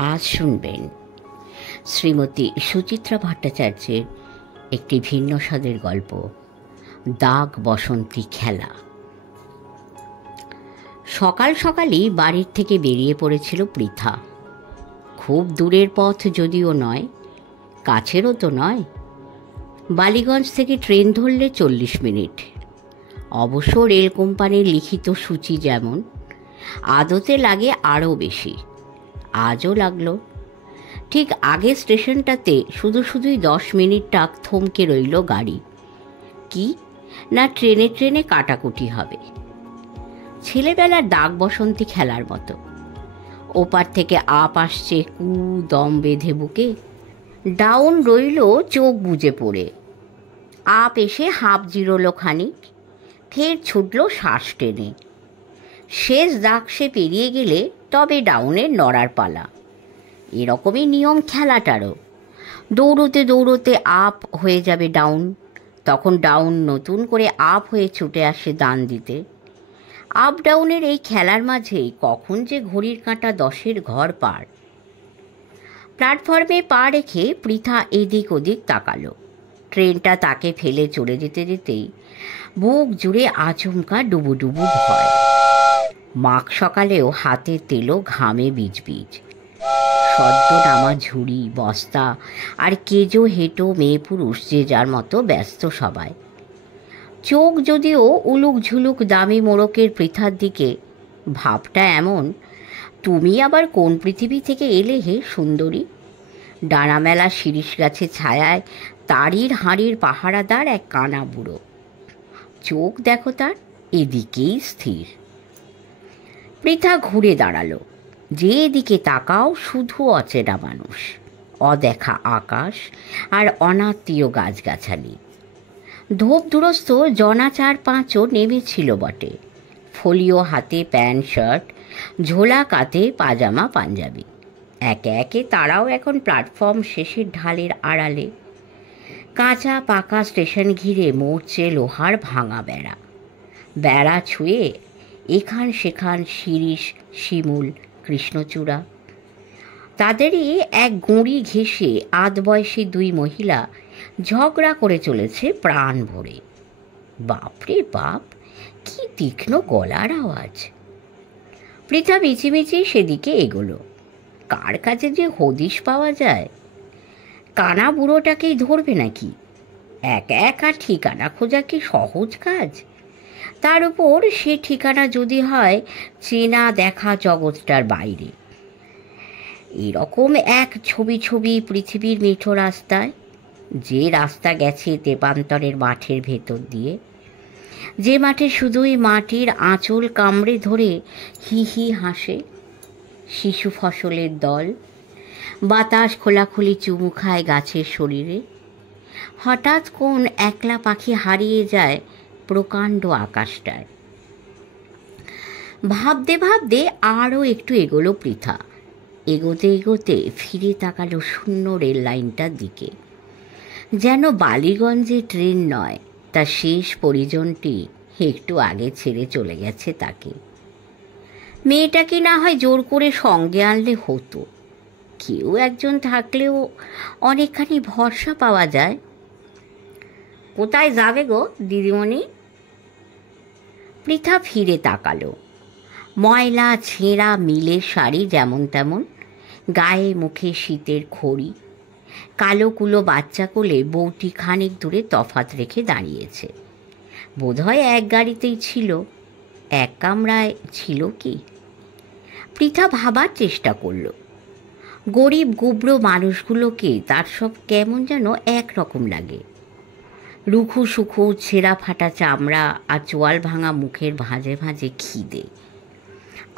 আজ শুনবেন শ্রীমতী সুচিত্রা ভট্টাচার্যের একটি ভিন্ন স্বাদের গল্প, দাগ বসন্তী খেলা। সকাল সকালই বাড়ির থেকে বেরিয়ে পড়েছিল পৃথা। খুব দূরের পথ যদিও নয়, কাছেরও তো নয়। বালিগঞ্জ থেকে ট্রেন ধরলে 40 মিনিট। অবশ্য রেল কোম্পানির লিখিত সূচি যেমন, আদতে লাগে আরও বেশি। আজও লাগলো। ঠিক আগে স্টেশনটাতে শুধুই 10 মিনিট টাক থমকে রইল গাড়ি। কি না ট্রেনে কাটাকুটি হবে। ছেলেবেলার দাগ বসন্তী খেলার মতো। ওপার থেকে আপ আসছে কু দম বেঁধে বুকে, ডাউন রইল চোখ বুজে পড়ে। আপ এসে হাঁপ জিরোলো খানিক, ফের ছুটল শ্বাস টেনে। শেষ দাগ সে পেরিয়ে গেলে তবে ডাউনের নড়ার পালা। এরকমই নিয়ম খেলাটারও। দৌড়তে আপ হয়ে যাবে ডাউন, তখন ডাউন নতুন করে আপ হয়ে ছুটে আসে ডান দিতে। আপ ডাউনের এই খেলার মাঝেই কখন যে ঘড়ির কাঁটা 10-এর ঘর পার। প্ল্যাটফর্মে পা রেখে পৃথা এদিক ওদিক তাকালো। ট্রেনটা তাকে ফেলে চলে যেতেই বুক জুড়ে আচমকা ডুবুডুবু ভয়। মাঘ সকালেও হাতে তেলো ঘামে বিজ। সদ্য নামা ঝুড়ি বস্তা আর কেজো হেঁটো মেয়ে পুরুষ যে যার মতো ব্যস্ত সবাই। চোখ যদিও উলুক ঝুলুক দামি মোড়কের পৃথার দিকে। ভাবটা এমন, তুমি আবার কোন পৃথিবী থেকে এলে হে সুন্দরী? ডানামেলা শিরিষ গাছে ছায়ায় তারির হাঁড়ির পাহারাদার এক কানা বুড়ো। চোখ দেখো তার এদিকেই স্থির। পৃথা ঘুরে দাঁড়ালো। যে দিকে তাকাও শুধু অচেনা মানুষ, অদেখা আকাশ আর অনাত্মীয় গাছগাছালি। ধূপ দূরস্থ জনা 4-5ও নেমেছিল বটে। ফোলিও হাতে প্যান্ট শার্ট, ঝোলা কাঁধে পাজামা পাঞ্জাবি। একে একে তারাও এখন প্ল্যাটফর্ম শেষের ঢালের আড়ালে। কাঁচা পাকা স্টেশন ঘিরে মরছে লোহার ভাঙা বেড়া ছুঁয়ে এখান সেখান শিরিষ, শিমুল, কৃষ্ণচূড়া। তাদেরই এক গুঁড়ি ঘেঁষে আধবয়সী 2 মহিলা ঝগড়া করে চলেছে প্রাণ ভরে। বাপরে বাপ, কি তীক্ষ্ণ গলার আওয়াজ! পৃথা মিচিমিচি সেদিকে এগোলো। কার কাছে যে হদিশ পাওয়া যায়। কানা বুড়োটাকেই ধরবে নাকি? একা ঠিকানা খোঁজা কি সহজ কাজ? তার উপর সে ঠিকানা যদি হয় চেনা দেখা জগৎটার বাইরে। এরকম এক ছবি পৃথিবীর মেঠো রাস্তায়, যে রাস্তা গেছে তেপান্তরের মাঠের ভেতর দিয়ে, যে মাঠে শুধুই মাটির আঁচল কামড়ে ধরে হি হাসে শিশু ফসলের দল। বাতাস খোলাখুলি চুমু খায় গাছের শরীরে। হঠাৎ কোন একলা পাখি হারিয়ে যায় প্রকাণ্ড আকাশটায়। ভাবতে আরও একটু এগোলো পৃথা। এগোতে ফিরে তাকালো শূন্য রেল লাইনটার দিকে। যেন বালিগঞ্জে ট্রেন নয়, তার শেষ পরিজনটি একটু আগে ছেড়ে চলে গেছে তাকে। মেয়েটাকে না হয় জোর করে সঙ্গে আনলে হতো। কেউ একজন থাকলেও অনেকখানি ভরসা পাওয়া যায়। কোথায় যাবে গো দিদিমণি? পৃথা ফিরে তাকালো। ময়লা ছেঁড়া মিলের শাড়ি যেমন তেমন, গায়ে মুখে শীতের খড়ি। কালো কুলো বাচ্চা কোলে বউটি খানিক দূরে তফাৎ রেখে দাঁড়িয়েছে। বোধহয় এক গাড়িতেই ছিল, এক কামরায় ছিল কি? পৃথা ভাবার চেষ্টা করল। গরিব গুবড়ো মানুষগুলোকে তার সব কেমন যেন একরকম লাগে। রুখু সুখু ছেঁড়া ফাটা চামড়া আর চোয়াল ভাঙা মুখের ভাঁজে খিদে।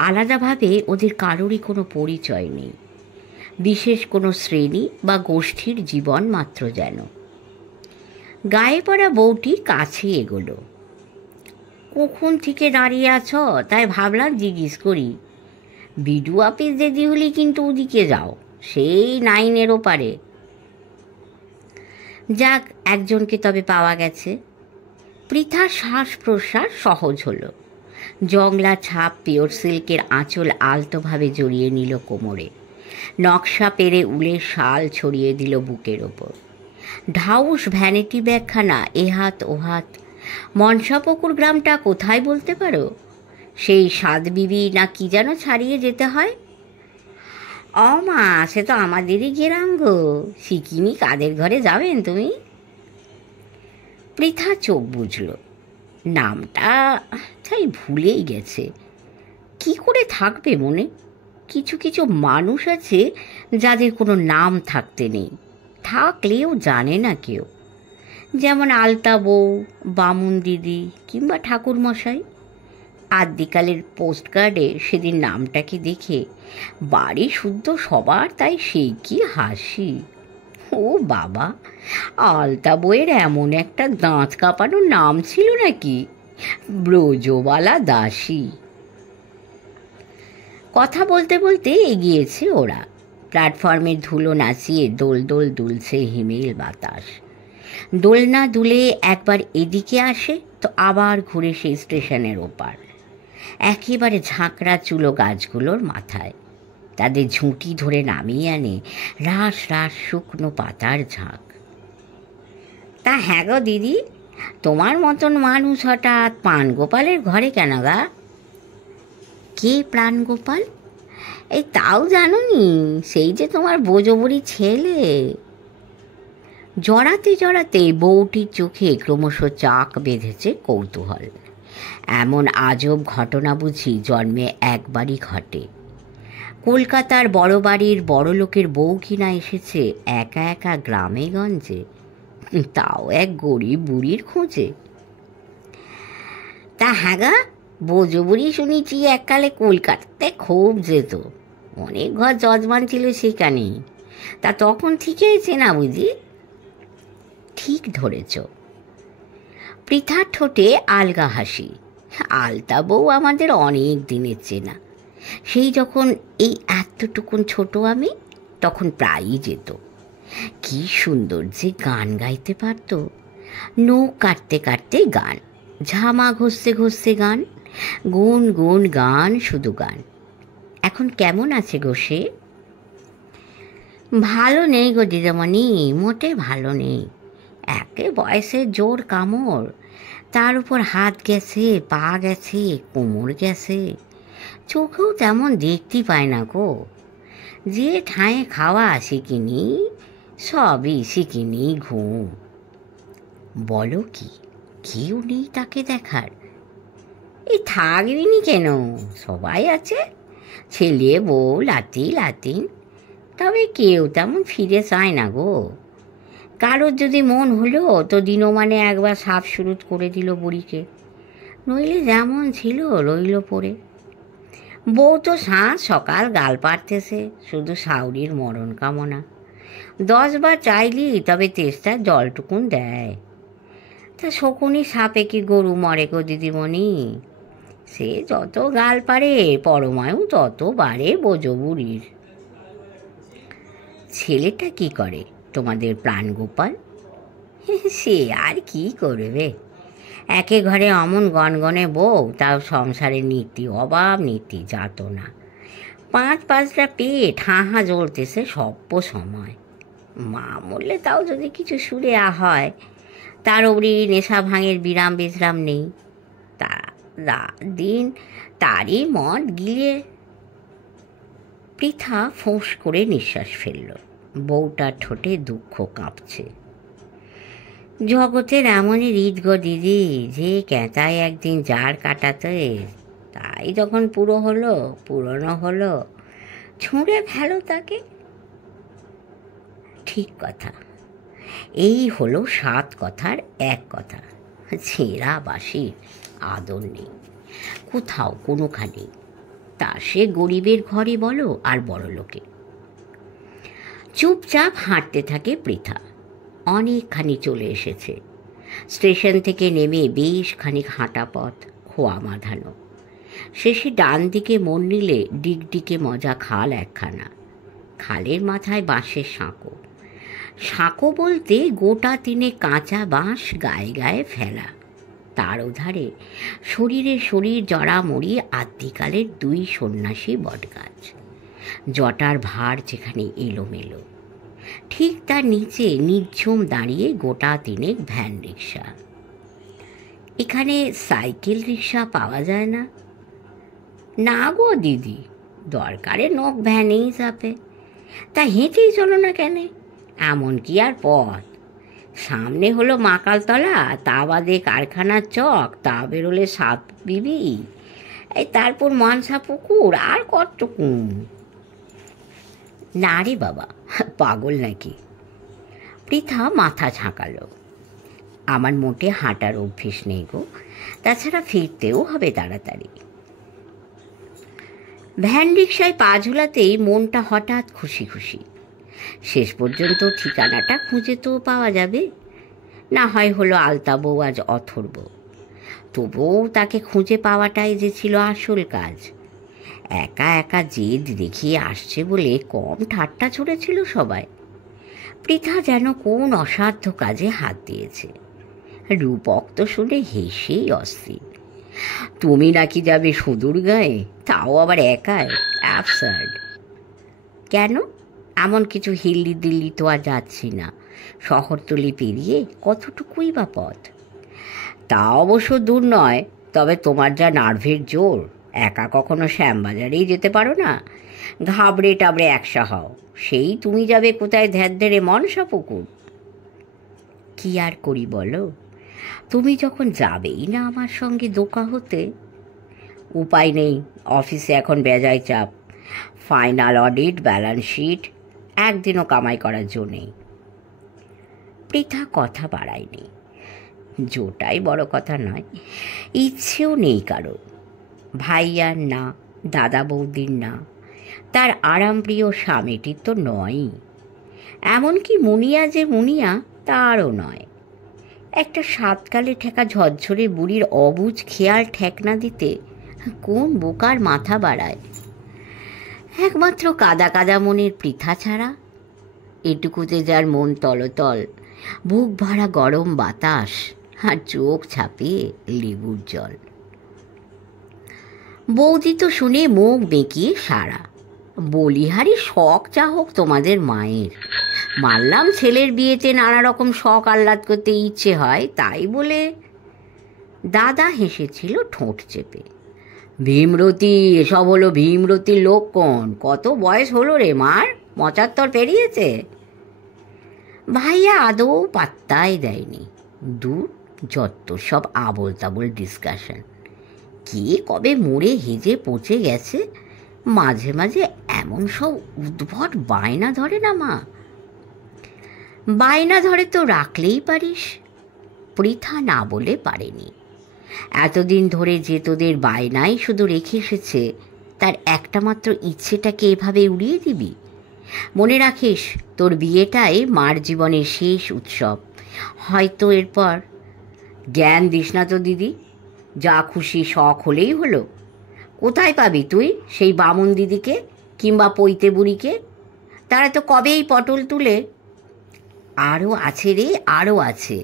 আলাদাভাবে ওদের কারোরই কোনো পরিচয় নেই, বিশেষ কোনো শ্রেণী বা গোষ্ঠীর জীবন মাত্র যেন। গায়ে পড়া বউটি কাছে এগোলো। কখন থেকে দাঁড়িয়ে আছ, তাই ভাবলাম জিজ্ঞেস করি। বিডু অফিস দিদি হলে কিন্তু ওদিকে যাও, সেই 9-এর ওপারে। যাক, একজনকে তবে পাওয়া গেছে। পৃথা শ্বাস প্রশ্বাস সহজ হলো। জংলা ছাপ পিওর সিল্কের আঁচল আলতোভাবে জড়িয়ে নিল কোমরে। নকশা পেরে উলের শাল ছড়িয়ে দিল বুকের ওপর। ঢাউস ভ্যানিটি ব্যাগখানা এহাত ওহাত। মনসাপুকুর গ্রামটা কোথায় বলতে পারো? সেই সাতবিবি না কি যেন ছাড়িয়ে যেতে হয়। মা, সে তো আমাদেরই গ্রাম গো। সিকিনি কাদের ঘরে যাবেন তুমি? পৃথা চোখ বুঝল। নামটা তাই ভুলেই গেছে। কি করে থাকবে মনে? কিছু কিছু মানুষ আছে যাদের কোনো নাম থাকতে নেই, থাকলেও জানে না কেউ। যেমন আলতা বউ, বামুন দিদি কিংবা ঠাকুরমশাই। আদ্যিকালের পোস্টকার্ডে সেদিন নামটাকে দেখে বাড়ি শুদ্ধ সবার তাই সেই কি হাসি। ও বাবা, আলতা বইয়ের এমন একটা দাঁত কাঁপানো নাম ছিল নাকি? ব্রজবালা দাসী। কথা বলতে বলতে এগিয়েছে ওরা। প্ল্যাটফর্মের ধুলো নাচিয়ে দোল দোল দুলছে হিমেল বাতাস। দোলনা দুলে একবার এদিকে আসে তো আবার ঘুরে সেই স্টেশনের ওপার, একেবারে ঝাঁকড়া চুলো গাছগুলোর মাথায়। তাদের ঝুঁটি ধরে নামিয়ে আনে রাস রাস শুকনো পাতার ঝাঁক। তা হ্যাঁ গো দিদি, তোমার মতন মানুষ হঠাৎ প্রাণগোপালের ঘরে কেন গা? কে প্রাণগোপাল? এই তাও জানোনি? সেই যে তোমার বোজবুড়ি ছেলে। জড়াতে জড়াতে বউটির চোখে ক্রমশ চাক বেঁধেছে কৌতূহল। এমন আজব ঘটনা বুঝি জন্মে একবারই ঘটে। কলকাতার বড় বাড়ির বড় লোকের বউ কিনা এসেছে একা একা গ্রামে গঞ্জে, তাও এক গরিব বুড়ির খোঁজে। তা হ্যাঁ গা, বোজবুড়ি শুনেছি এককালে কলকাতাতে খুব যেত। অনেক ঘর যজমান ছিল সেখানে। তা তখন থেকেই চেনা বুঝি? ঠিক ধরেছ। পৃথার ঠোঁটে আলগা হাসি। আলতা বউ আমাদের অনেক দিনের চেনা। সেই যখন এই এতটুকুন ছোট আমি, তখন প্রায়ই যেত। কি সুন্দর যে গান গাইতে পারত! নখ কাটতে কাটতে গান, ঝামা ঘষতে ঘষতে গান, গুন গুন গান, শুধু গান। এখন কেমন আছে গো সে? ভালো নেই গো দিদিমণি, মোটে ভালো নেই। একে বয়সের জোর কামড়, তার উপর হাত গেছে, পা গেছে, কোমর গেছে। চোখেও তেমন দেখতে পায় না গো। যে ঠাঁয়ে খাওয়া শিখিনি, সবই শিখিনি ঘুম। বলো কি, কেউ নেই তাকে দেখার? এই থাকবিনি কেন, সবাই আছে। ছেলে বউ লাতি লাতিন, তবে কেউ তেমন ফিরে চায় না গো। কারোর যদি মন হলো তো দিনমানে একবার সাফ সুরুত করে দিল বুড়িকে, নইলে যেমন ছিল রইল পড়ে। বউ তো সাঁঝ সকাল গাল পাড়তেছে, শুধু সাউরির মরণ কামনা। 10 বার চাইলি তবে তেষ্টার জলটুকুন দেয়। তা শকুনি সাপে কি গরু মরে গো দিদিমণি? সে যত গাল পারে পরমায়ু তত বাড়ে বোজবুড়ির। ছেলেটা কি করে তোমাদের প্রাণগোপাল? সে আর কি করবে, একে ঘরে অমন গনগনে বউ, তাও সংসারের নীতি অভাব নীতি যাতনা। 5-5টা পেট হাঁ জ্বলতেছে সব্য সময়। মা মরলে তাও যদি কিছু সুরে হয়, তার ওপরই নেশা ভাঙের বিরাম বিশ্রাম নেই। তা রাত দিন তারই মদ গিলে। পৃথা ফোঁস করে নিঃশ্বাস ফেলল। বউটার ঠোঁটে দুঃখ কাঁপছে। জগতের এমনই রীত গো দিদি, যে ক্যাঁচায় একদিন জার কাটাতে, তাই যখন পুরনো হলো ছুঁড়ে ফেলো তাকে। ঠিক কথা। এই হলো 7 কথার এক কথা। ছেঁড়া বাঁশির আদর নেই কোথাও কোনোখানে, তা সে গরিবের ঘরে বলো আর বড় লোকে। চুপচাপ হাঁটতে থাকে পৃথা। অনেকখানি চলে এসেছে। স্টেশন থেকে নেমে বেশ খানিক হাঁটা পথ, খোয়া মাধানো। শেষে ডান দিকে মন নিলে ডিগডিগে মজা খাল একখানা। খালের মাথায় বাঁশের সাঁকো। সাঁকো বলতে গোটা 3 কাঁচা বাঁশ গায়ে গায়ে ফেলা। তার ওধারে শরীরে শরীর জড়ামড়ি আদ্যিকালের 2 সন্ন্যাসী বটগাছ। জটার ভার যেখানে এলোমেলো, ঠিক তার নিচে নির্ঝুম দাঁড়িয়ে গোটা তিনেক ভ্যান রিক্সা। এখানে সাইকেল রিক্সা পাওয়া যায় না? না গো দিদি, দরকারে নোক ভ্যানেই চাপে, তা হেঁটেই চলো না কেন? এমন কি আর পথ? সামনে হলো মাকালতলা, তা বাদে কারখানার চক, তা বেরোলে সাত বিবি, এই তারপর মানসা পুকুর, আর কতটুকুন। না রে বাবা, পাগল নাকি? পৃথা মাথা ঝাঁকালো। আমার মোটে হাঁটার অভ্যেস নেই গো, তাছাড়া ফিরতেও হবে তাড়াতাড়ি। ভ্যান রিক্সায় পা ঝুলাতেই মনটা হঠাৎ খুশি খুশি। শেষ পর্যন্ত ঠিকানাটা খুঁজে তো পাওয়া যাবে, না হয় হলো আলতাবু আজ অথর্ব। তবুও তাকে খুঁজে পাওয়াটাই যে ছিল আসল কাজ। একা একা জেদ দেখিয়ে আসছে বলে কম ঠাট্টা ছড়েছিল সবাই। পৃথা যেন কোন অসাধ্য কাজে হাত দিয়েছে। রূপক তো শুনে হেসেই অস্থির। তুমি নাকি যাবে সুদূর গায়ে, তাও আবার একাই? অ্যাবসার্ড। কেন? এমন কিছু হিল্লি দিল্লি তো আর যাচ্ছি না। শহরতলি পেরিয়ে কতটুকুই বা পথ। তা অবশ্য দূর নয়, তবে তোমার যা নার্ভের জোর, একা কখনো শ্যামবাজারেই যেতে পারো না? ঘাবড়ে টাবড়ে একসা হও, সেই তুমি যাবে কোথায় ধ্যারে মনসা পুকুর। কি আর করি বলো, তুমি যখন যাবেই না আমার সঙ্গে দোকা হতে। উপায় নেই, অফিসে এখন বেজায় চাপ, ফাইনাল অডিট, ব্যালেন্স শিট, একদিনও কামাই করার জো নেই। পৃথা কথা বাড়ায়নি। জোটাই বড় কথা নয়, ইচ্ছেও নেই কারো। ভাইয়ার না, দাদা বৌদির না, তার আরামপ্রিয় স্বামীটির তো নয়ই। এমনকি মুনিয়া যে মুনিয়া তারও নয়। একটা সাতকালে ঠেকা ঝরঝরে বুড়ির অবুঝ খেয়াল ঠেকনা দিতে কোন বোকার মাথা বাড়ায়? একমাত্র কাদা কাদা মনের পৃথা ছাড়া। এটুকুতে যার মন তলতল, বুক ভরা গরম বাতাস, আর চোখ ছাপিয়ে লেবুর জল। বৌদি তো শুনে মুখ বেঁকিয়ে সারা। বলিহারি শখ চাহক তোমাদের মায়ের। মানলাম ছেলের বিয়েতে নানা রকম শখ আহ্লাদ করতে ইচ্ছে হয়, তাই বলে। দাদা হেসেছিল ঠোঁট চেপে। ভীমরতি, এসব হলো ভীমরতির লক্ষণ। কত বয়স হলো রে মার? 75 পেরিয়েছে। ভাইয়া আদৌ পাত্তাই দেয়নি। দূর, যত সব আবোল তাবোল ডিসকাশন। কে কবে মরে হেজে পচে গেছে, মাঝে মাঝে এমন সব উদ্ভট বায়না ধরে না মা। বায়না ধরে তো রাখলেই পারিস। পৃথা না বলে পারেনি। এতদিন ধরে যে তোদের বায়নাই শুধু রেখে এসেছে, তার একটা মাত্র ইচ্ছেটাকে এভাবে উড়িয়ে দিবি? মনে রাখিস, তোর বিয়েটাই মার জীবনের শেষ উৎসব। হয়তো এরপর। জ্ঞান দিস না তো দিদি, যা খুশি শখ হলেই হলো। কোথায় পাবি তুই সেই বামুন দিদিকে কিংবা পৈতে বুড়িকে? তারা তো কবেই পটল তুলে। আরও আছে রে, আরও আছে।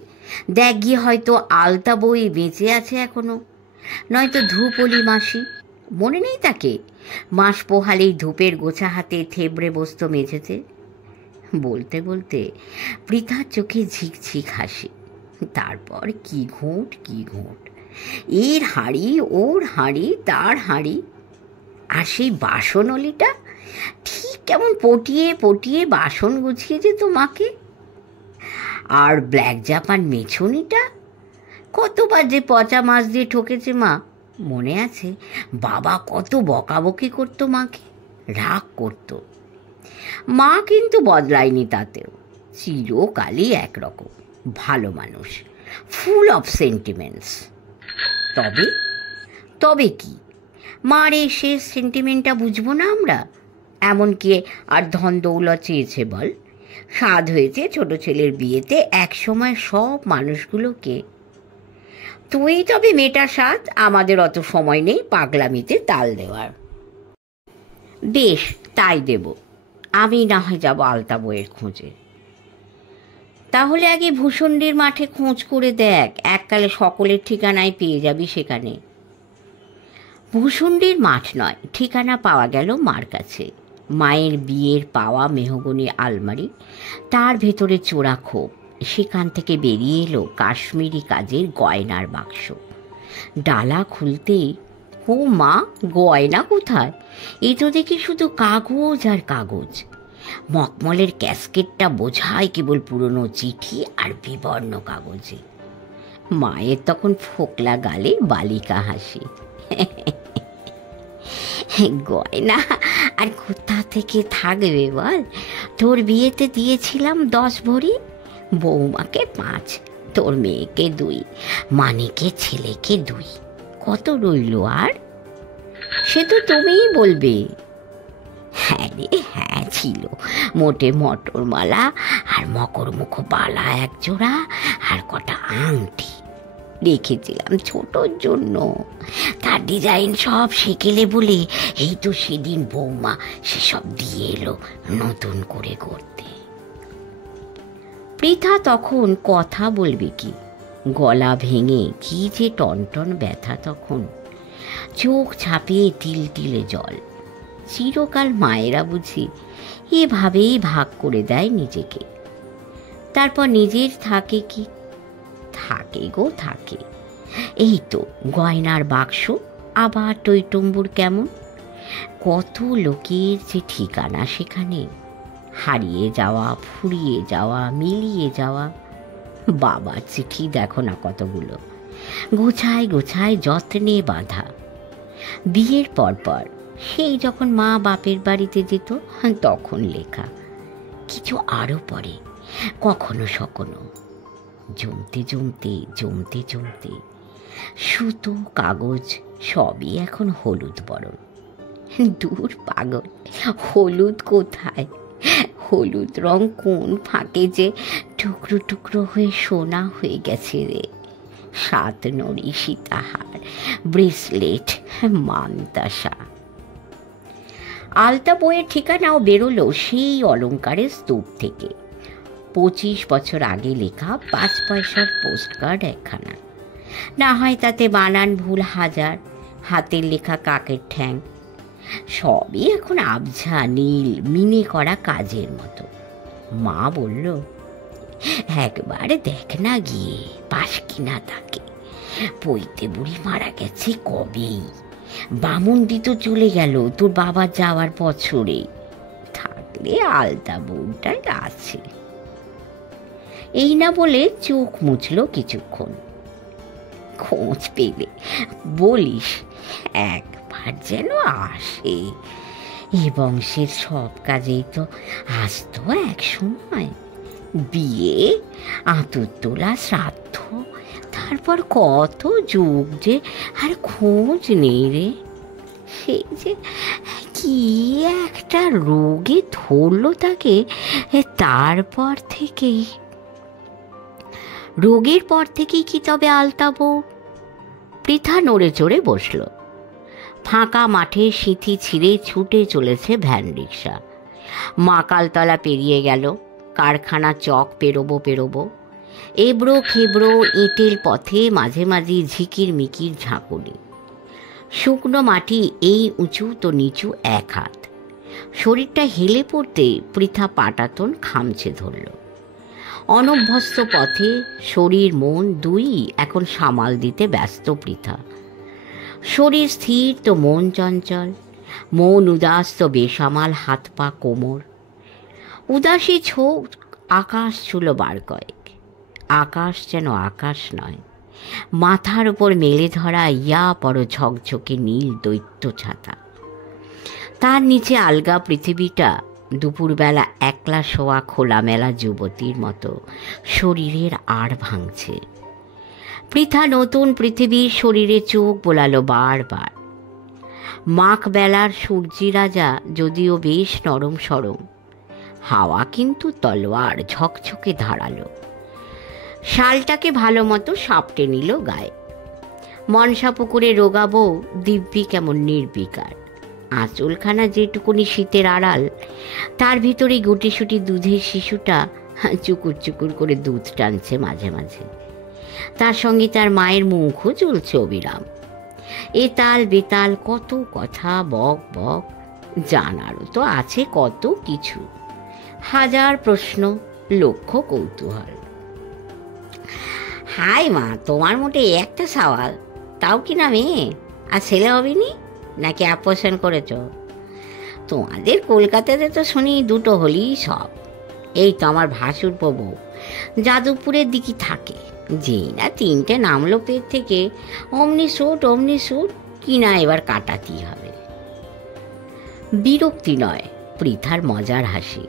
দেখ গিয়ে, হয়তো আলতা বই বেঁচে আছে এখনো, নয়তো ধূপলি মাসি। মনে নেই তাকে? মাস পোহালেই ধূপের গোছা হাতে থেবড়ে বসত মেঝেতে। বলতে বলতে পৃথার চোখে ঝিকঝিক হাসি। তারপর কি ঘোট কি ঘোট, এর হাঁড়ি ওর হাঁড়ি তার হাঁড়ি। আর সেই বাসনলিটা ঠিক কেমন পটিয়ে পটিয়ে বাসন গুছিয়ে যেত মাকে। আর ব্ল্যাক জাপান মেছুনিটা কতবার যে পচা মাছ দিয়ে ঠকেছে মা, মনে আছে? বাবা কত বকাবকি করতো মাকে, রাগ করতো। মা কিন্তু বদলায়নি তাতেও, চিরকালই একরকম ভালো মানুষ, ফুল অফ সেন্টিমেন্টস। তবে তবে কি, মার এই শেষ সেন্টিমেন্টটা বুঝবো না আমরা? এমনকি আর ধন দৌলত চেয়েছে বল, স্বাদ হয়েছে ছোট ছেলের বিয়েতে একসময় সব মানুষগুলোকে। তুই তবে মেটা স্বাদ, আমাদের অত সময় নেই পাগলামিতে তাল দেওয়ার। বেশ, তাই দেব। আমি না হয় যাব আলতা বইয়ের খোঁজে। তাহলে আগে ভূষণ্ডীর মাঠে খোঁজ করে দেখ, এককালে সকলের ঠিকানায় পেয়ে যাবি সেখানে। ভূষণ্ডীর মাঠ নয়, ঠিকানা পাওয়া গেল মার কাছে। মায়ের বিয়ের পাওয়া মেহগনি আলমারি, তার ভেতরে চোরা খোপ, সেখান থেকে বেরিয়ে এলো কাশ্মীরি কাজের গয়নার বাক্স। ডালা খুলতেই, ও মা, গয়না কোথায়? এ তো দেখি শুধু কাগজ আর কাগজ। মকমলের ক্যাসকেটটা বোঝায় কেবল পুরনো চিঠি আর বিবর্ণ কাগজে। মায়ের তখন ফোকলা গালে বালিকা হাসি। গয়না আর কোথা থেকে থাকবে বল? তোর বিয়েতে দিয়েছিলাম 10 ভরি, বৌমাকে 5, তোর মেয়েকে 2, মানিকের ছেলেকে 2, কত রইল আর? সে তো তুমিই বলবে। হ্যাঁ রে হ্যাঁ, ছিল মোটে মটরমালা আর মকরমুখ বালা 1 জোড়া আর কটা আংটি রেখেছিলাম ছোটর জন্য। তার ডিজাইন সব শিখেলে বলে এই তো সেদিন বৌমা সেসব দিয়ে এলো নতুন করে করতে। পৃথা তখন কথা বলবে কি? গলা ভেঙে কি যে টনটন ব্যথা তখন। চোখ ছাপিয়ে তিল তিলে জল। চিরকাল মায়েরা বুঝি এভাবেই ভাগ করে দেয় নিজেকে। তারপর নিজের থাকে কি? থাকে গো থাকে। এই তো গয়নার বাক্স, আবার টইটম্বুর কেমন। কত লোকের যে ঠিকানা সেখানে, হারিয়ে যাওয়া, ফুরিয়ে যাওয়া, মিলিয়ে যাওয়া। বাবার চিঠি দেখো না কতগুলো, গোছায় গোছায় যত্নে বাঁধা। বিয়ের পরপর সেই যখন মা বাপের বাড়িতে যেত তখন লেখা, কিছু আরও পরে, কখনো সকনো। জমতে জমতে জমতে জমতে সুতো কাগজ সবই এখন হলুদ বরণ। দূর পাগল, হলুদ কোথায়? হলুদ রং কোন ফাঁকে যে টুকরো টুকরো হয়ে সোনা হয়ে গেছে রে। 7 নড়ি সীতাহার, ব্রেসলেট, মানতাসা। আলতা বইয়ের ঠিকানাও বেরোলো সেই অলঙ্কারের স্তূপ থেকে। 25 বছর আগে লেখা 5 পয়সার পোস্টকার্ড একখানা। না হয় তাতে বানান ভুল 1000, হাতের লেখা কাকের ঠ্যাং। সবই এখন আবঝা নীল মিনে করা কাজের মতো। মা বলল, একবার দেখ না গিয়ে, পাস কিনা তাকে। পৈতে বুড়ি মারা গেছে কবেই, বামুনদি তো চলে গেল তোর বাবা যাওয়ার বছরে। থাকলে আলতা বউটাই আছে। এই না বলে চোখ মুছল কিছুক্ষণ। খোঁজ পেলে বলিস, একবার যেন আসে। এ বংশের সব কাজেই তো আসতো এক সময়। বিয়ে, আঁতুর তোলা, শ্রাদ্ধ, তারপর কত যুগ যে আর খোঁজ নেই রে। সেই যে কি একটা রোগে ধরলো তাকে, তারপর থেকেই, রোগের পর থেকেই কি তবে আলতা বউ? পৃথা নড়ে চড়ে বসল। ফাঁকা মাঠে সিঁথি ছিঁড়ে ছুটে চলেছে ভ্যান রিক্সা। মাকালতলা পেরিয়ে গেল, কারখানা চক পেরোবো। এবড়ো খেবড়ো ইটের পথে মাঝে মাঝে ঝিকির মিকির ঝাঁকুনি। শুকনো মাটি এই উঁচু তো নিচু 1 হাত। শরীরটা হেলে পড়তে পৃথা পাটাতন খামচে ধরল। অনভ্যস্ত পথে শরীর মন 2ই এখন সামাল দিতে ব্যস্ত পৃথা। শরীর স্থির তো মন চঞ্চল, মন উদাস তো বেসামাল হাত পা কোমর। উদাসী ছোট আকাশ ছিল 12 কয়েক। আকাশ যেন আকাশ নয়, মাথার উপর মেলে ধরা ইয়া বড় ঝকঝকে নীল দৈত্য ছাতা। তার নিচে আলগা পৃথিবীটা দুপুরবেলা একলা শোয়া খোলামেলা যুবতীর মতো শরীরের আড় ভাঙছে। পৃথা নতুন পৃথিবীর শরীরে চোখ বোলালো বারবার। মাখ বেলার সূর্যি রাজা যদিও বেশ নরম সরম, হাওয়া কিন্তু তলোয়ার ঝকঝকে ধারালো। শালটাকে ভালো মতো সাপটে নিল গায়ে। মনসা পুকুরে রোগা বউ দিব্যি কেমন নির্বিকার। আঁচলখানা যেটুকুনি শীতের আড়াল, তার ভিতরে গুটিসুটি দুধের শিশুটা চুকুর চুকুর করে দুধ টানছে মাঝে মাঝে। তার সঙ্গে তার মায়ের মুখও চলছে অবিরাম। এ তাল বেতাল কত কথা বক বক। জানারও তো আছে কত কিছু, হাজার প্রশ্ন, লক্ষ কৌতূহল। হাই মা, তোমার মোটে একটা সওয়াল, তাও কি না মেয়ে? আর ছেলে হবিনি নাকি অপারেশন করেছ? তোমাদের কলকাতাতে তো শুনি দুটো হলেই সব। এই তো আমার ভাসুর বউ যাদবপুরের দিকে থাকে, যেই না তিনটে নামলো পেট থেকে অমনি সুট কি না এবার কাটাতেই হবে। বিরক্তি নয়, পৃথার মজার হাসি।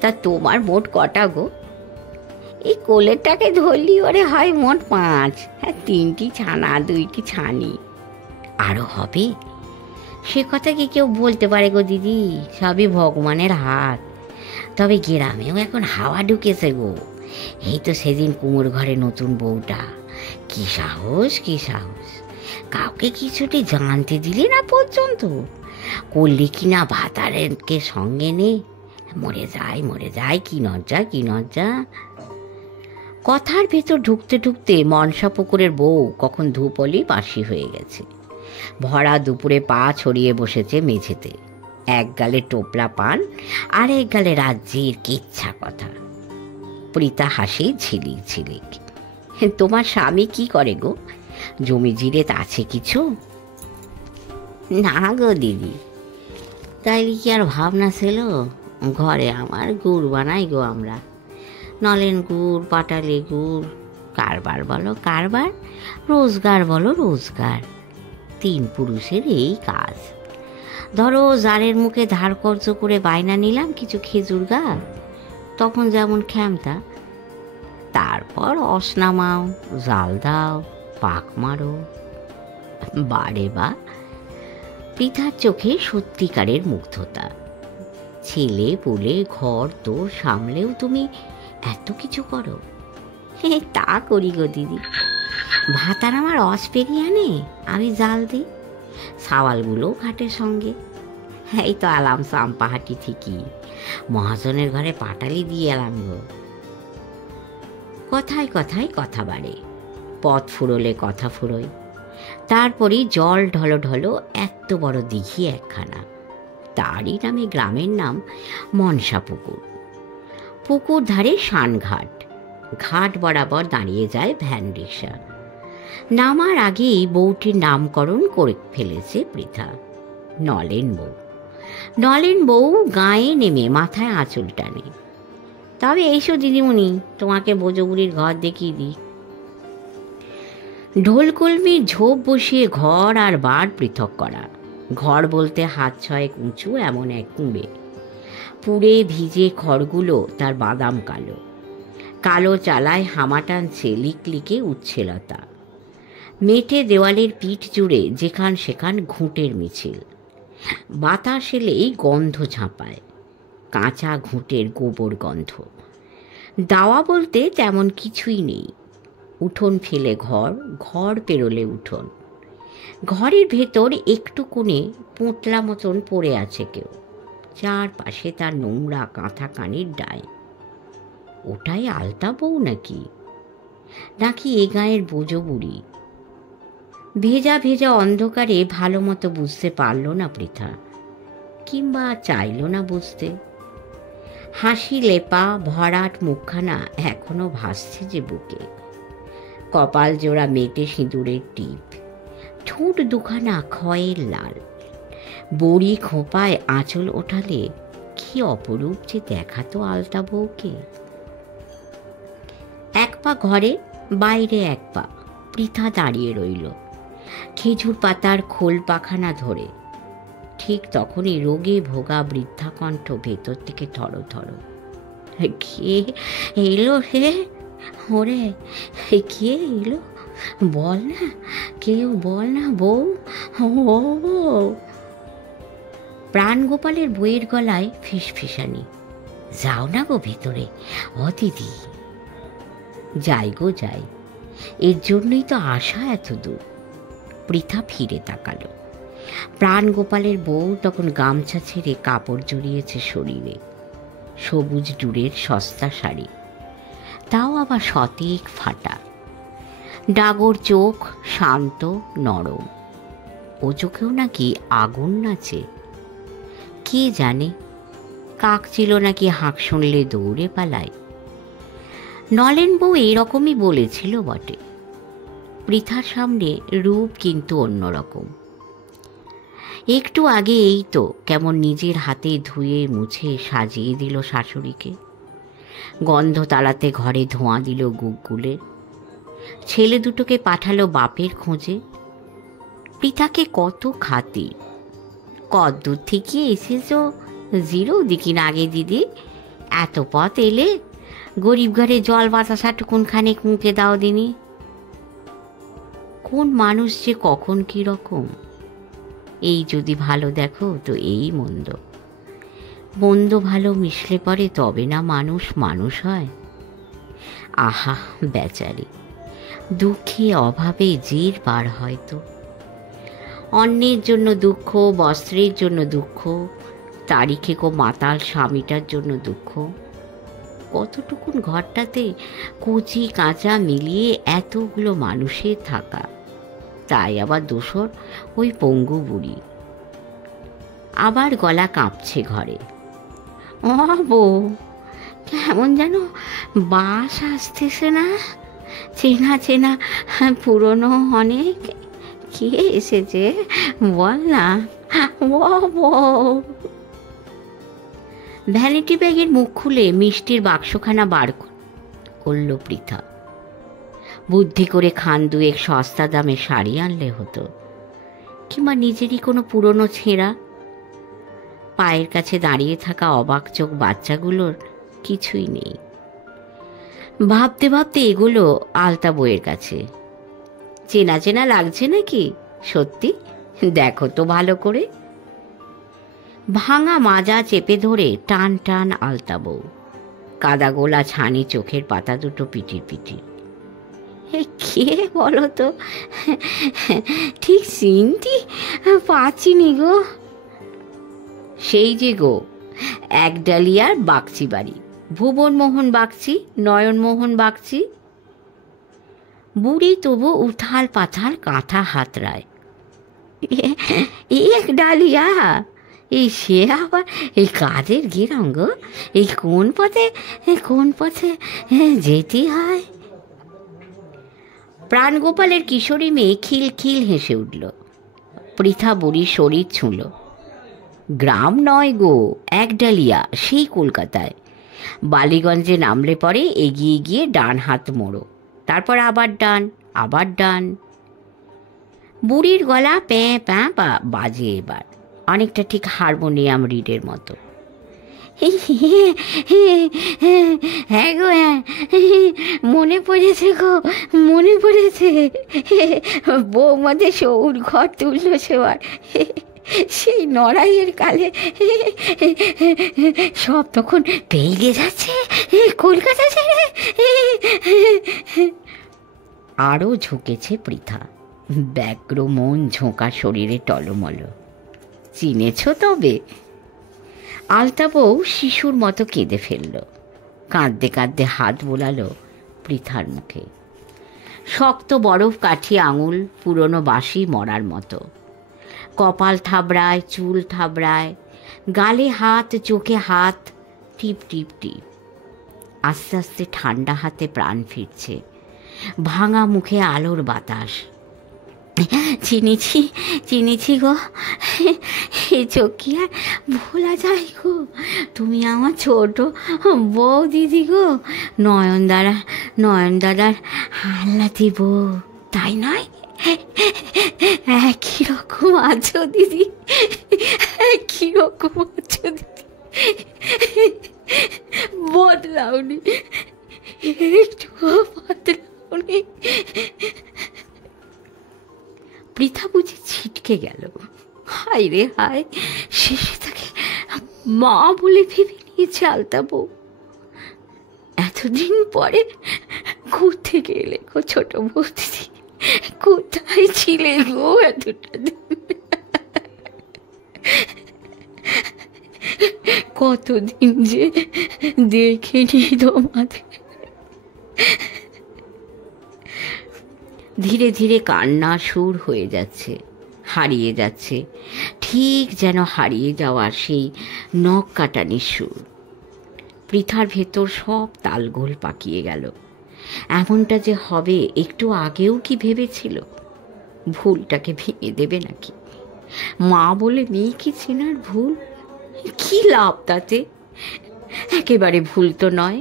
তা তোমার মোট কটা গো? এই কোলেরটাকে ধরলি ওরে হয় মোট 5। হ্যাঁ, 3টি ছানা 2টি ছানি। আরও হবে? সে কথা কি কেউ বলতে পারে গো দিদি? সবই ভগবানের হাত। তবে গ্রামেও এখন হাওয়া ঢুকেছে গো। এই তো সেদিন কুমোর ঘরে নতুন বউটা, কি সাহস কি সাহস! কাউকে কিছুটি জানতে দিলে না পর্যন্ত। করলি কি না ভাতারেরকে সঙ্গে নে, মরে যায়, কি লজ্জা। কথার ভেতর ঢুকতে ঢুকতে মনসা পুকুরের বউ কখন ধূপলি বাসি হয়ে গেছে। ভরা দুপুরে পা ছড়িয়ে বসেছে মেঝেতে, এক গালে টোপলা পান আর এক গালে রাজ্যের কিচ্ছা কথা। পৃথা হাসি ঝিলিক। তোমার স্বামী কি করে গো? জমি জিরেত আছে কিছু? না গো দিদি, তাইলে কি আর ভাবনা ছিল? ঘরে আমার গুড় বানাই গো আমরা, নলেন গুড়, পাটালি গুড়। কারবার বলো কারবার, রোজগার বলো রোজগার। 3 পুরুষের এই কাজ। ধরো জারের মুখে ধার কর্জ করে বায়না নিলাম কিছু খেজুর গাছ, তখন যেমন ক্ষমতা, তারপর অস নামাও, জাল দাও, পাক মারো। বারে বা, পৃথার চোখে সত্যিকারের মুগ্ধতা। ছেলে বলে ঘর তো সামলেও তুমি এত কিছু করো? তা করি গো দিদি। ভাতার আমার অস পেরিয়ে আনে, আমি জাল দিই, সাওয়ালগুলো ঘাটের সঙ্গে। এই তো আলাম চাম্পাহাটি ঠিকই, মহাজনের ঘরে পাটালি দিয়ে এলাম গো। কথায় কথায় কথা বাড়ে, পথ ফুরোলে কথা ফুরোয়। তারপরই জল ঢলো এত বড় দিঘি একখানা, তারই নামে গ্রামের নাম মনসা পুকুর। পুকুর ধারে শানঘাট, ঘাট বরাবর দাঁড়িয়ে যায় ভ্যান রিক্সা। নামার আগেই বউটির নামকরণ করে ফেলেছে পৃথা, নলেন বউ গায়ে নেমে মাথায় আঁচল টানে। তবে এইসো দিদিমণি, তোমাকে বোজবুড়ির ঘর দেখিয়ে দিই। ঢোলকলমির ঝোপ বসিয়ে ঘর আর বার পৃথক করা। ঘর বলতে 6 হাত উঁচু এমন এক কুঁড়ে, পুড়ে ভিজে খড়গুলো তার বাদাম কালো চালায় হামা টানছে লিকলিকে উচ্ছেলতা। মেটে দেওয়ালের পিঠ জুড়ে যেখান সেখান ঘুঁটের মিছিল। বাতাস এলেই গন্ধ ঝাঁপায়, কাঁচা ঘুঁটের গোবর গন্ধ। দাওয়া বলতে তেমন কিছুই নেই। উঠোন ফেলে ঘর পেরোলে উঠোন। ঘরের ভেতর একটু কোণে পোঁতলা মতন পড়ে আছে কেউ, চারপাশে তার নোংরা কাঁথা কানির ডায়। ওটাই আলতা বউ নাকি এ গায়ের বোজো বুড়ি? ভেজা অন্ধকারে ভালো মতো বুঝতে পারল না পৃথা, কিংবা চাইল না বুঝতে। হাসি লেপা ভরাট মুখখানা এখনো ভাসছে যে বুকে। কপাল জোড়া মেটে সিঁদুরের টিপ, ঠোঁট দুখানা খয়ের লাল। বড়ি খোঁপায় আঁচল ওঠালে কি অপরূপ যে দেখাতো আলতা বউকে। এক পা ঘরে, বাইরে এক পা। পৃথা দাঁড়িয়ে রইল খেজুর পাতার খোল পাখানা ধরে। ঠিক তখনই রোগে ভোগা বৃদ্ধা কণ্ঠ ভেতর থেকে থরো, কে এলো হে? ওরে, কে এলো? বল না বউ, ও বউ। প্রাণগোপালের বইয়ের গলায় ফিসফিসানি। যাও না গো ভেতরে, ও দিদি। যাই গো যাই, এর জন্যই তো আশা এত দূর। পৃথা ফিরে তাকালো। প্রাণগোপালের বউ তখন গামছা ছেড়ে কাপড় জড়িয়েছে শরীরে। সবুজ ডুরের সস্তা শাড়ি, তাও আবার সতেক ফাটা। ডাগর চোখ, শান্ত নরম। ও চোখেও নাকি আগুন নাচে। কে জানে, কাক ছিল নাকি হাঁক শুনলে দৌড়ে পালায়। নলেন বউ এরকমই বলেছিল বটে। পৃথার সামনে রূপ কিন্তু অন্যরকম। একটু আগে এই তো কেমন নিজের হাতে ধুয়ে মুছে সাজিয়ে দিল শাশুড়িকে, গন্ধ তাড়াতে ঘরে ধোঁয়া দিল গুগগুলের, ছেলে দুটোকে পাঠালো বাপের খোঁজে। পৃথাকে কত খাতির। কদ্দূর থেকে এসেছো, জিরো দিকিন আগে দিদি, এত পথ এলে, গরিব ঘরে জল বাতাসাটুকুন খানিক মুখে দাও দিনি। কোন মানুষ যে কখন কি রকম, এই যদি ভালো দেখো তো এই মন্দ, মন্দ ভালো মিশলে পরে তবে না মানুষ মানুষ হয়। আহা বেচারি, দুঃখে অভাবে জের পার হয়তো। অন্যের জন্য দুঃখ, বস্ত্রের জন্য দুঃখ, তারিখে কো মাতাল স্বামীটার জন্য দুঃখ। কতটুকুন ঘরটাতে কচি কাঁচা মিলিয়ে এতগুলো মানুষের থাকা, তাই আবার দোসর ওই পঙ্গু বুড়ি। আবার গলা কাঁপছে ঘরে। ও বউ, কেমন যেন বাস আসতেছে না, চেনা চেনা পুরনো অনেক। কে এসেছে বল না ও বউ। ভ্যানিটি ব্যাগের মুখ খুলে মিষ্টির বাক্সখানা বার করল পৃথা। বুদ্ধি করে খান দুয়েক সস্তা দামে শাড়ি আনলে হতো, কিংবা নিজেরই কোনো পুরনো ছেঁড়া। পায়ের কাছে দাঁড়িয়ে থাকা অবাক চোখ বাচ্চাগুলোর কিছুই নেই। ভাবতে ভাবতে এগুলো আলতা বইয়ের কাছে। চেনা চেনা লাগছে নাকি সত্যি, দেখো তো ভালো করে। ভাঙা মাজা চেপে ধরে টান টান আলতা বউ, কাদা গোলা ছানি চোখের পাতা দুটো পিটির পিটির। কে বলো তো, ঠিক চিনতে পাচ্ছিনি গো। সেই যে গো, একডালিয়ার বাগচি বাড়ি, ভুবনমোহন বাগচি, নয়নমোহন বাগচি। বুড়ি তবু উথাল পাথাল কাঁথা হাতড়ায়। এক ডালিয়া, এই সে আবার এই কাজের গেরাম গো, এই কোন পথে যেতে হয়। প্রাণগোপালের কিশোরী মেয়ে খিল খিল হেসে উঠল। পৃথা বুড়ির শরীর ছুঁল। গ্রাম নয় গো, একডালিয়া, সেই কলকাতায়। বালিগঞ্জে নামলে পরে এগিয়ে গিয়ে ডান হাত মোড়ো, তারপর আবার ডান, আবার ডান। বুড়ির গলা প্যাঁ প্যাঁ বাজে এবার, অনেকটা ঠিক হারমোনিয়াম রিডের মতো। হ্যাঁ গো, হ্যাঁ মনে পড়েছে গো, মনে পড়েছে। বৌমাদের সৌর ঘর তুলল সেবার, সেই নড়াইয়ের কালে। সব তখন পেয়ে যাচ্ছে কলকাতা ছেড়ে। আরও ঝুঁকেছে পৃথা, ব্যগ্র মন ঝোঁকা শরীরে টলমল। চিনেছ তবে? আলতা বউ শিশুর মতো কেঁদে ফেলল, কাঁদতে কাঁদতে হাত বোলালো পৃথার মুখে। শক্ত বরফ কাঠি আঙুল পুরনো বাসি মরার মতো। কপাল থাবড়ায়, চুল থাবড়ায়, গালে হাত, চোখে হাত, টিপ টিপ টিপ। আস্তে আস্তে ঠান্ডা হাতে প্রাণ ফিরছে, ভাঙা মুখে আলোর বাতাস। চিনেছি গো, এ চোখ কি আর ভোলা যায় গো? তুমি আমার ছোট বউ দিদি গো, নয়ন দাদার হাল্লাতি বউ, তাই নয়? একই রকম আছো দিদি, একই রকম আছো দিদি, বদলাওনি, একটু বদলাওনি। পৃথা বুঝি ছিটকে গেল। হায় রে হায়, শেষে তাকে মা বলে ভেবে নিয়েছে আলতা বউ। এতদিন পরে ঘুরতে গেলে গো ছোট বউ দিদি, কোথায় ছিলে গো এতটা দিন? কতদিন যে দেখিনি তোমাদের। ধীরে ধীরে কান্না সুর হয়ে যাচ্ছে, হারিয়ে যাচ্ছে, ঠিক যেন হারিয়ে যাওয়ার সেই নখ কাটানির সুর। পৃথার ভেতর সব তালগোল পাকিয়ে গেল। এমনটা যে হবে একটু আগেও কি ভেবেছিল? ভুলটাকে ভেঙে দেবে নাকি? মা বলে মেয়েকে চেনার ভুল, কি লাভ তাতে? একেবারে ভুল তো নয়।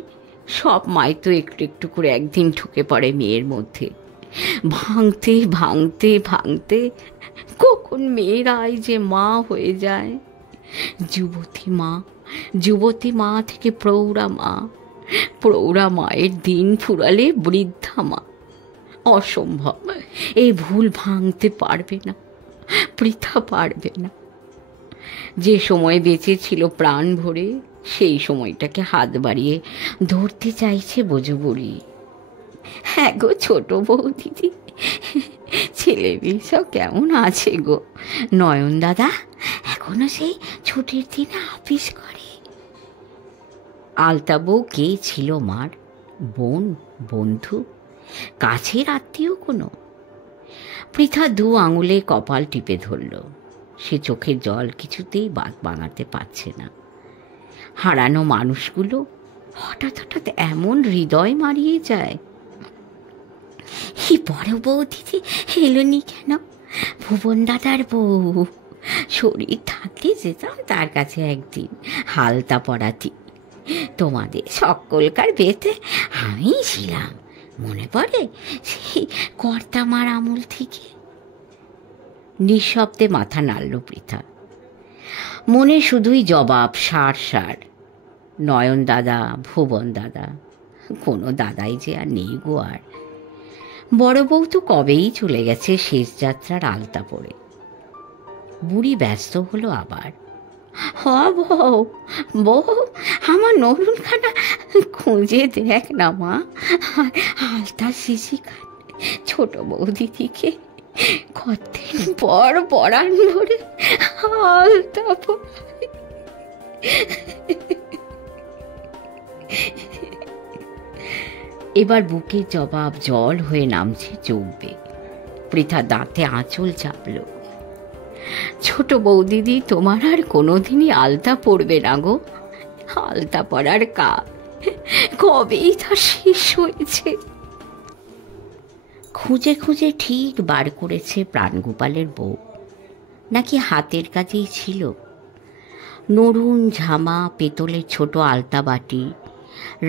সব মাই তো একটু একটু করে একদিন ঢুকে পড়ে মেয়ের মধ্যে, ভাঙতে ভাঙতে ভাঙতে কখন মেয়েরাই যে মা হয়ে যায়। যুবতী মা, যুবতী মা থেকে প্রৌঢ়া মা, প্রৌঢ়া মায়ের দিন ফুরালে বৃদ্ধা মা। অসম্ভব, এই ভুল ভাঙতে পারবে না, পৃথা পারবে না। যে সময় বেঁচে ছিল প্রাণ ভরে, সেই সময়টাকে হাত বাড়িয়ে ধরতে চাইছে বোঝো বুড়ি। হ্যাঁ গো ছোট বউ দিদি, ছেলে মেয়ে সব কেমন আছে গো? নয়ন দাদা এখনো সেই ছুটির দিনে অফিস করে? আলতা বউ কে ছিল মার? বোন, বন্ধু, কাছের আত্মীয় কোনো? পৃথা দু আঙুলে কপাল টিপে ধরল। সে চোখের জল কিছুতেই বাদ বাঙাতে পারছে না। হারানো মানুষগুলো হঠাৎ হঠাৎ এমন হৃদয় মারিয়ে যায়। এই বড় বউ দিদি এলোনি কেন? ভুবন দাদার বউ। শরীর থাকতে যেতাম তার কাছে একদিন হালতা পড়াতি। তোমাদের সকলকার বেতে আমি ছিলাম, মনে পড়ে সেই কর্তামার আমল থেকে? নিঃশব্দে মাথা নাড়ল পৃথা। মনে শুধুই জবাব, সার সার। নয়ন দাদা, ভুবন দাদা, কোনো দাদাই যে আর নেই গো আর। বড় বউ তো কবেই চলে গেছে শেষ যাত্রার আলতা পড়ে। বুড়ি ব্যস্ত হলো আবার। হ বউ, বউ আমার নরুনখানা খুঁজে দেখ না মা। আলতা শিশি খান ছোট বৌদিদিকে কতদিন পর পরাণ ভরে আলতা পড়ায়। এবার বুকের জবাব জল হয়ে নামছে চোখ বেয়ে। পৃথা দাঁতে আঁচল চাপল। ছোট বৌদিদি তোমার আর কোনোদিনই আলতা পড়বে না গো। আলতা পড়ার কাজ কবেই তা শেষ হয়েছে। খুঁজে খুঁজে ঠিক বার করেছে প্রাণগোপালের বউ, নাকি হাতের কাছেই ছিল। নরুন ঝামা, পেতলের ছোট আলতা বাটি,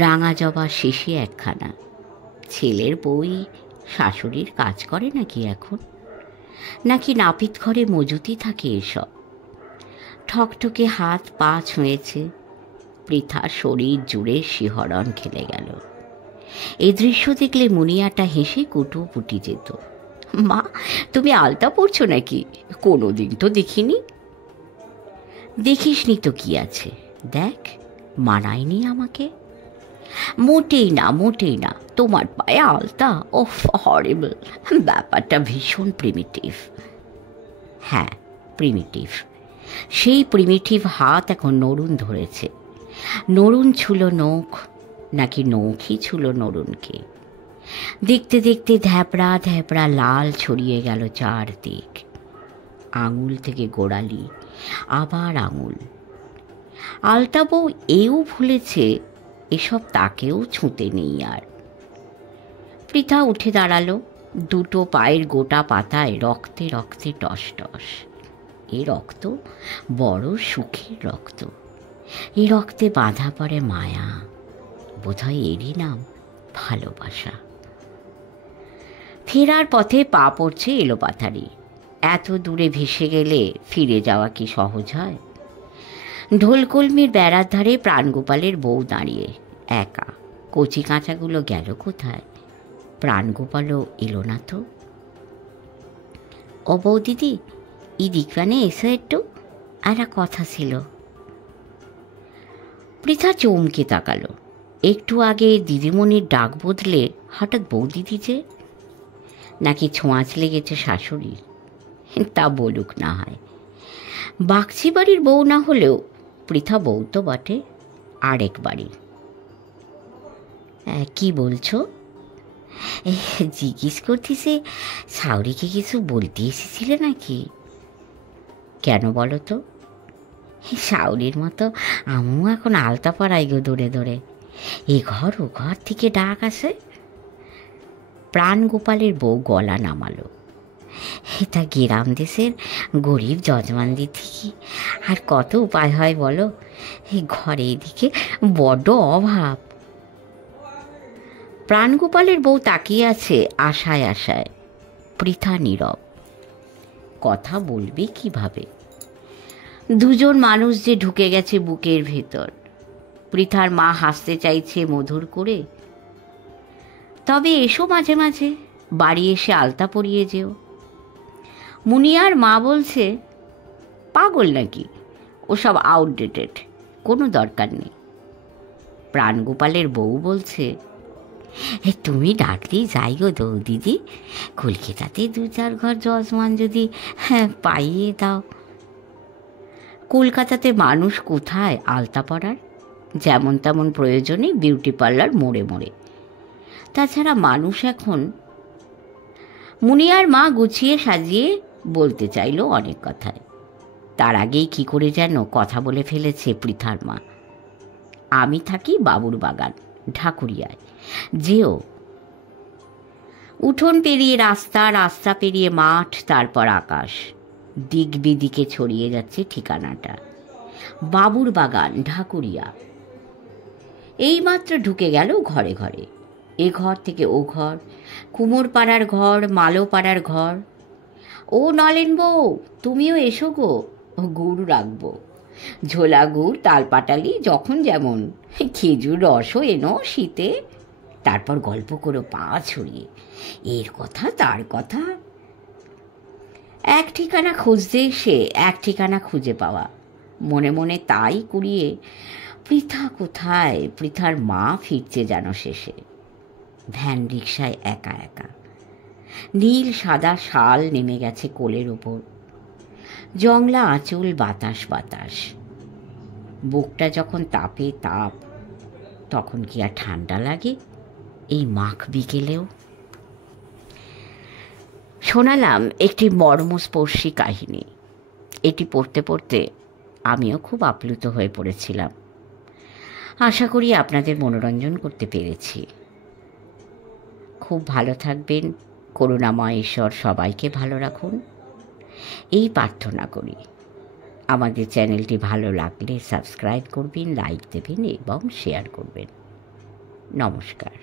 রাঙা জবা শেষে একখানা। ছেলের বই শাশুড়ির কাজ করে নাকি এখন? নাকি নাপিত ঘরে মজুতি থাকে এসব? ঠকঠকে হাত পা ছুঁয়েছে। পৃথার শরীর জুড়ে শিহরণ খেলে গেল। এই দৃশ্য দেখলে মুনিয়াটা হেসে কুটু পুটি যেত। মা তুমি আলতা পড়ছো নাকি? কোনোদিন তো দেখিনি। দেখিসনি তো কি আছে, দেখ মানায়নি আমাকে। মোটেই না, মোটেই না, তোমার পায়ে আলতা, ওফ হরিবল। ব্যাপারটা ভীষণ প্রিমিটিভ। হ্যাঁ প্রিমিটিভ। সেই প্রিমিটিভ হাত এখন নরুন ধরেছে। নরুন ছুল নখ, নাকি নখই ছুল নরুনকে? দেখতে দেখতে ধ্যাপড়া ধ্যাপড়া লাল ছড়িয়ে গেল চারদিক। আঙুল থেকে গোড়ালি, আবার আঙুল। আলতা বউ এও ভুলেছে এসব তাকেও ছুঁতে নেই আর। পৃথা উঠে দাঁড়ালো। দুটো পায়ের গোটা পাতায় রক্তে রক্তে টস টস। এ রক্ত বড় সুখের রক্ত। এ রক্তে বাঁধা পড়ে মায়া, বোধহয় এরই নাম ভালোবাসা। ফেরার পথে পা পড়ছে এলোপাথারি। এত দূরে ভেসে গেলে ফিরে যাওয়া কি সহজ হয়? ঢোলকলমির বেড়ার ধারে প্রাণগোপালের বউ দাঁড়িয়ে একা। কচি কাঁচাগুলো গেল কোথায়? প্রাণগোপালও এলো না তো। ও বউ দিদি, এদিক মানে এসো একটু, একটা কথা ছিল। পৃথা চমকে তাকালো। একটু আগে দিদিমণির ডাক বদলে হঠাৎ বৌদিদি যে? নাকি ছোঁয়াচ লেগেছে শাশুড়ির? তা বলুক না হয়। বাগচি বাড়ির বউ না হলেও পৃথা বউ তো বটে, আরেক বাড়ি। কি বলছো? জিজ্ঞেস করতেছে, সাউরিকে কিছু বলতে এসেছিলে নাকি? কেন বলো তো? শাউরির মতো আমিও এখন আলতা পড়াই গো দূরে দূরে, এ ঘর ও ঘর থেকে ডাক আসে। প্রাণগোপালের বউ গলা নামালো। এটা গ্রাম দেশের গরিব যজমানদের থেকে আর কত উপায় হয় বলো, এই ঘরে এদিকে বড্ড অভাব। প্রাণগোপালের বউ তাকিয়ে আছে আশায় আশায়। পৃথা নীরব, কথা বলবে কিভাবে? দুজন মানুষ যে ঢুকে গেছে বুকের ভেতর। পৃথার মা হাসতে চাইছে মধুর করে, তবে এসো মাঝে মাঝে, বাড়ি এসে আলতা পরিয়ে যেও। মুনিয়ার মা বলছে, পাগল নাকি, ওসব আউটডেটেড, কোনো দরকার নেই। প্রাণগোপালের বউ বলছে, তুমি ডাকলেই যাই গো দৌ দিদি, কলকাতাতে 2-4 ঘর যজমান যদি পাইয়ে দাও। কলকাতাতে মানুষ কোথায় আলতা পরার, যেমন তেমন প্রয়োজনে বিউটি পার্লার মোড়ে মোড়ে। তাছাড়া মানুষ এখন। মুনিয়ার মা গুছিয়ে সাজিয়ে বলতে চাইল অনেক কথায়, তার আগেই কি করে যেন কথা বলে ফেলেছে পৃথার মা। আমি থাকি বাবুর বাগান, ঢাকুরিয়ায়, যেও। উঠোন পেরিয়ে রাস্তা, রাস্তা পেরিয়ে মাঠ, তারপর আকাশ। দিক বিদিকে ছড়িয়ে যাচ্ছে ঠিকানাটা, বাবুর বাগান, ঢাকুরিয়া। এইমাত্র ঢুকে গেল ঘরে ঘরে, এ ঘর থেকে ও ঘর, কুমোর পাড়ার ঘর, মালো পাড়ার ঘর। ও নলেন বউ, তুমিও এসো গো, গুড় রাখবো, ঝোলা গুড়, তালপাটালি, যখন যেমন, খেজুর রসও এনো শীতে। তারপর গল্প করো পা ছড়িয়ে, এর কথা তার কথা। এক ঠিকানা খুঁজতে এসে এক ঠিকানা খুঁজে পাওয়া, মনে মনে তাই কুড়িয়ে। পৃথা কোথায়? পৃথার মা ফিরছে যেন শেষে, ভ্যান রিকশায় একা একা। নীল সাদা শাল নেমে গেছে কোলের ওপর, জংলা আঁচল বাতাস বাতাস। বুকটা যখন তাপে তাপ, তখন কি আর ঠান্ডা লাগে এই মাঘ বিকেলেও? শোনালাম একটি মর্মস্পর্শী কাহিনী। এটি পড়তে পড়তে আমিও খুব আপ্লুত হয়ে পড়েছিলাম। আশা করি আপনাদের মনোরঞ্জন করতে পেরেছি। খুব ভালো থাকবেন, করুণাময় ঈশ্বর সবাইকে ভালো রাখুন, এই প্রার্থনা করি। আমাদের চ্যানেলটি ভালো লাগলে সাবস্ক্রাইব করবেন, লাইক দেবেন এবং শেয়ার করবেন। নমস্কার।